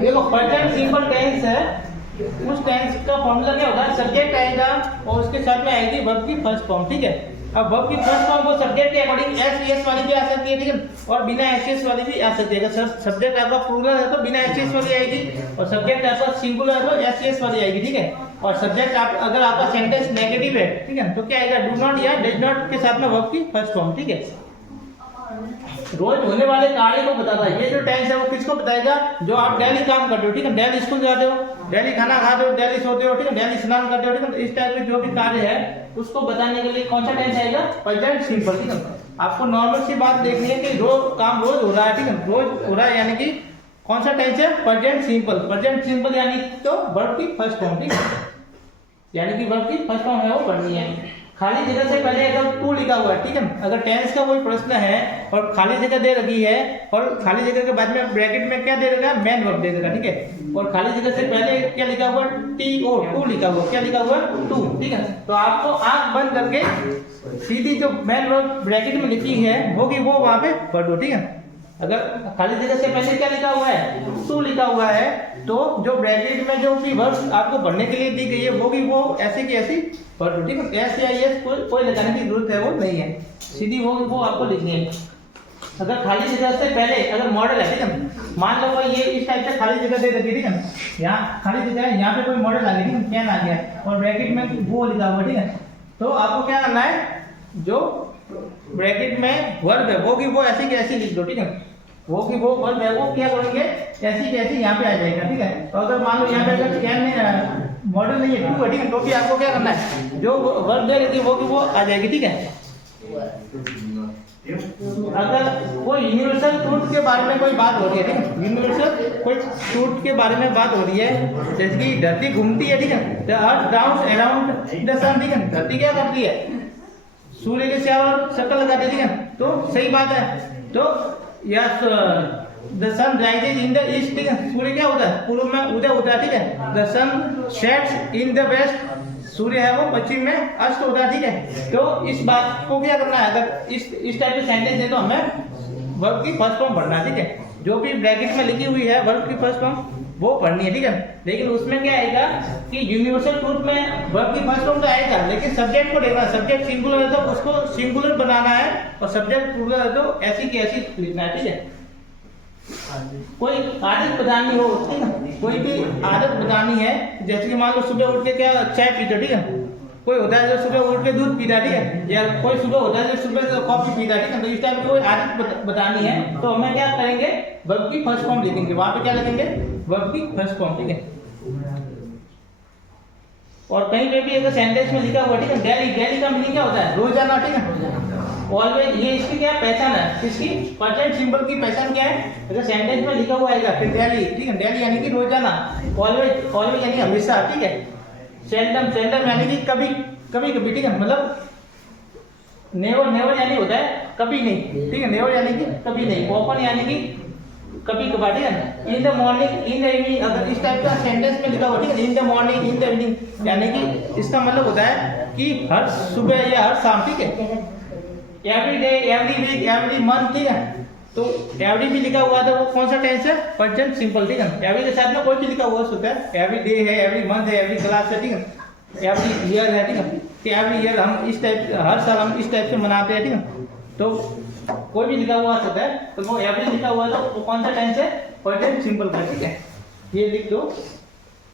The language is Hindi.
देखो प्रेजेंट सिंपल टेंस है, उस टेंस का फॉर्मूला क्या होगा, सब्जेक्ट आएगा और उसके साथ में आएगी वर्ब की फर्स्ट फॉर्म, ठीक है। अब वर्ब की फर्स्ट फॉर्म को सब्जेक्ट के अकॉर्डिंग एस एस वाली भी आ सकती है, ठीक है, और बिना एस एस वाली भी आ सकती है। अगर सब्जेक्ट आपका प्लूरल है तो बिना एस एस वाली आएगी, और सब्जेक्ट आपका सिंगुलर है तो एस एस वाली आएगी, ठीक है। और सब्जेक्ट आप अगर आपका सेंटेंस नेगेटिव है, ठीक है, तो क्या आएगा, डू नॉट या डज नॉट के साथ में वर्ब की फर्स्ट फॉर्म, ठीक है। रोज होने वाले कार्य को बताता है। ये जो टेंस है वो किसको बताएगा, जो आप डेली काम करते हो, ठीक है, डेली स्कूल जाते हो, डेली खाना खाते हो, डेली सोते हो, ठीक है, डेली स्नान करते हो, ठीक है, इस टाइप के जो भी कार्य है उसको बताने के लिए कौन सा टेंस आएगा, प्रेजेंट सिंपल, ठीक है। आपको नॉर्मल सी बात देखनी है कि काम रोज हो रहा है, ठीक है, रोज हो रहा है, यानी कि कौन सा टेंस है, प्रेजेंट सिंपल। प्रेजेंट सिंपल यानी तो वर्ब की फर्स्ट फॉर्म, ठीक है, यानी कि वर्ब की फर्स्ट फॉर्म है वो पढ़नी है। खाली जगह से पहले अगर टू लिखा हुआ है, ठीक है, अगर टेंस का कोई प्रश्न है और खाली जगह दे रखी है और खाली जगह के बाद में ब्रैकेट में क्या दे देगा, मेन वर्ब दे देगा, ठीक है, और खाली जगह से पहले क्या लिखा हुआ, टी ओ, टू लिखा हुआ, क्या लिखा हुआ, टू, ठीक है, तो आपको आंख बंद करके सीधी जो मेन वर्ब ब्रैकेट में लिखी है होगी वो वहां पे पढ़ दो, ठीक है। अगर खाली जगह से पहले क्या लिखा हुआ है, टू लिखा हुआ है, तो जो ब्रैकेट में जो भी वर्ब आपको पढ़ने के लिए दी गई है वो ऐसी की ऐसी पढ़ दो, ठीक है। एस या एस कोई लगाने की जरूरत है वो नहीं है, सीधी वो आपको लिखनी है। अगर खाली जगह से पहले अगर मॉडल है, ठीक है, मान लो कोई ये इस टाइप से खाली जगह दे रखी है, ठीक है, यहाँ खाली जगह है, यहाँ पे कोई मॉडल आ गया, ठीक है, कैन आ गया और ब्रैकेट में वो लिखा हुआ, ठीक है, तो आपको क्या करना है, जो ब्रैकेट में वर्ब है वो ऐसी की ऐसी लिख दो, ठीक है, वो की वो वर्ब है वो क्या करेंगे, ऐसी की ऐसी यहाँ पे आ जाएगा, ठीक है। तो अगर मान लो यहाँ पे अगर कैन में मॉडल नहीं है, टू है, ठीक है, तो भी आपको क्या करना है, जो वर्ब दे रही थी वो की वो आ जाएगी, ठीक है। अगर कोई यूनिवर्सल ट्रूथ के बारे में कोई बात हो रही है, ठीक है, यूनिवर्सल कोई ट्रूथ के बारे में बात हो रही है, जैसे कि धरती घूमती है, ठीक है, the earth rounds around the sun, ठीक है, धरती क्या करती है, सूर्य के चारों चक्कर लगाती है, ठीक है, तो सही बात है। तो yes, the sun rises in the east, ठीक है, सूर्य क्या होता है, पूर्व में उदय होता है, ठीक है, the sun sets in the west, सूर्य है वो पश्चिम में अस्त होता है, ठीक है। तो इस बात को क्या करना है, अगर इस टाइप के सेंटेंस है तो हमें वर्ब की फर्स्ट फॉर्म पढ़ना है, ठीक है, जो भी ब्रैकेट में लिखी हुई है वर्ब की फर्स्ट फॉर्म वो पढ़नी है, ठीक है। लेकिन उसमें क्या आएगा कि यूनिवर्सल ट्रूथ में वर्ब की फर्स्ट फॉर्म तो आएगा, लेकिन सब्जेक्ट को देखना, सब्जेक्ट सिंगुलर है तो उसको सिंगुलर बनाना है और सब्जेक्ट प्लूरल है तो ऐसी की ऐसी लिखना है, ठीक है। कोई आदत बतानी हो, ठीक है, कोई भी आदत बतानी है, जैसे कि मान लो सुबह उठ के क्या चाय पीते, ठीक है, कोई होता है जो सुबह उठ के दूध पीता, ठीक है, या कोई सुबह होता है जो सुबह कॉफी पीता, ठीक है, तो इस टाइप की कोई आदत बतानी है तो हमें क्या करेंगे, वर्ब की फर्स्ट फॉर्म लिखेंगे, वहां पे क्या लिखेंगे, वर्ब की फर्स्ट फॉर्म, ठीक है। और कहीं पे भी अगर सेंटेंस में लिखा हुआ, ठीक है, डेली का मीनिंग क्या होता है, रोजाना, ठीक है, ऑलवेज, ये इसकी क्या पहचान है, इसकी प्रेजेंट सिंपल की पहचान क्या है, अगर सेंटेंस में लिखा हुआ आएगा फिर डेली, ठीक है, डेली यानी कि रोजाना, ऑलवेज यानी हमेशा, ठीक है, सेल्डम यानी कि कभी कभी, ठीक है, मतलब नेवर यानी होता है कभी नहीं, ठीक है, नेवर यानी कि कभी नहीं, ओपन यानी कि कभी कभार, ठीक है, in the morning in the evening, अगर इस टाइप का सेंटेंस में लिखा हुआ, ठीक है, in the morning in the evening, यानी कि इसका मतलब होता है कि हर सुबह या हर शाम, ठीक है, every day, every week, every month, ठीक है, तो एवरी भी लिखा हुआ था वो कौन सा टेंस है, प्रेजेंट सिंपल, ठीक है, एवरी के साथ में कोई भी लिखा हुआ होता है, एवरी डे है, एवरी मंथ है, एवरी क्लास है, ठीक है, एवरी ईयर है, ठीक है, कि एवरी ईयर हम इस टाइप, हर साल हम इस टाइप से मनाते हैं, ठीक है, तो कोई भी लिखा हुआ होता है तो वो एवरी लिखा हुआ है तो वो कौन सा टेंस है, प्रेजेंट सिंपल का, ठीक है, ये लिख दो।